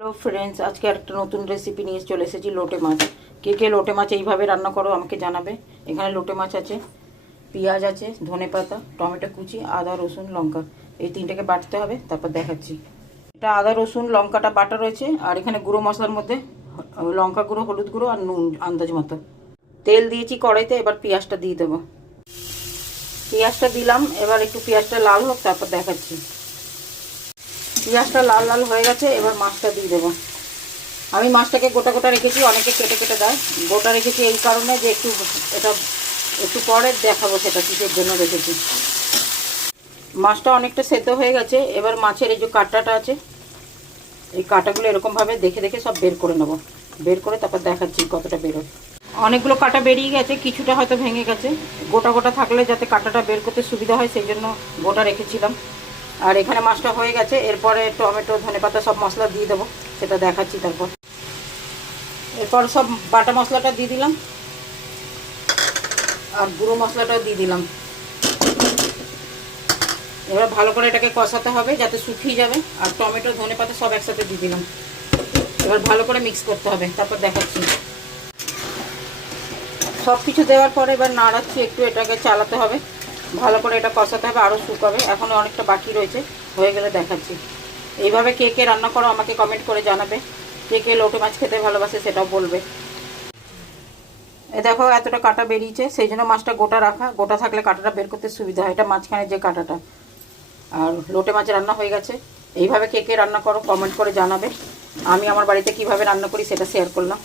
Hello friends, আজকে একটা নতুন রেসিপি নিয়ে চলে এসেছি লোটে মাছ। কে কে লোটে মাছ এইভাবে রান্না করো আমাকে জানাবে। এখানে লোটে মাছ আছে, পেঁয়াজ আছে, ধনেপাতা, টমেটো কুচি, আদা রসুন লঙ্কা, এই তিনটাকে বাটতে হবে, তারপর দেখাচ্ছি। এটা আদা রসুন লঙ্কাটা বাটা রয়েছে, আর এখানে গুঁড়ো মশলার মধ্যে লঙ্কা গুঁড়ো, হলুদ গুঁড়ো আর নুন আন্দাজ মতো। তেল দিয়েছি কড়াইতে, এবার পেঁয়াজটা দিয়ে দেবো। পেঁয়াজটা দিলাম, এবার একটু পেঁয়াজটা লাল হোক, তারপর দেখাচ্ছি। পেঁয়াজটা লাল লাল হয়ে গেছে, এবার মাছটা দিয়ে দেবো। আমি মাছটাকে গোটা গোটা রেখেছি, অনেকে কেটে কেটে দেয়। গোটা রেখেছি এই কারণে যে এটা একটু পরে দেখাবো সেটা কিসের জন্য রেখেছি। মাছটা অনেকটা সেদ্ধ হয়ে গেছে, এবার মাছের এই যে কাঁটাটা আছে, এই কাঁটাগুলো এরকমভাবে দেখে দেখে সব বের করে নেবো। বের করে তারপর দেখাচ্ছি কতটা বেরোয়। অনেকগুলো কাঁটা বেরিয়ে গেছে, কিছুটা হয়তো ভেঙে গেছে। গোটা গোটা থাকলে যাতে কাঁটাটা বের করতে সুবিধা হয় সেই জন্য গোটা রেখেছিলাম। আর এখানে মাছটা হয়ে গেছে, এরপরে টমেটো ধনেপাতা সব মশলা দিয়ে দেবো, সেটা দেখাচ্ছি। এরপর সব বাটা মশলাটা দিয়ে দিলাম, আর গুঁড়ো মশলাটাও দিয়ে দিলাম। এবার ভালো করে এটাকে কষাতে হবে যাতে শুকিয়ে যাবে। আর টমেটো ধনেপাতা সব একসাথে দিয়ে দিলাম। এবার ভালো করে মিক্স করতে হবে, তারপর দেখাচ্ছি। সব কিছু দেওয়ার পরে এবার নাড়াচ্ছি, একটু এটাকে চালাতে হবে, ভালো করে এটা কষাতে হবে, আরও শুকাবে। এখনও অনেকটা বাকি রয়েছে, হয়ে গেলে দেখাচ্ছি। এইভাবে কে কে রান্না করো আমাকে কমেন্ট করে জানাবে। কে কে লোটে মাছ খেতে ভালোবাসে সেটাও বলবে। দেখো এতটা কাঁটা বেরিয়েছে, সেই জন্য মাছটা গোটা রাখা। গোটা থাকলে কাঁটাটা বের করতে সুবিধা হয়, এটা মাঝখানে যে কাঁটাটা। আর লোটে মাছ রান্না হয়ে গেছে। এইভাবে কে কে রান্না করো কমেন্ট করে জানাবে। আমি আমার বাড়িতে কিভাবে রান্না করি সেটা শেয়ার করলাম।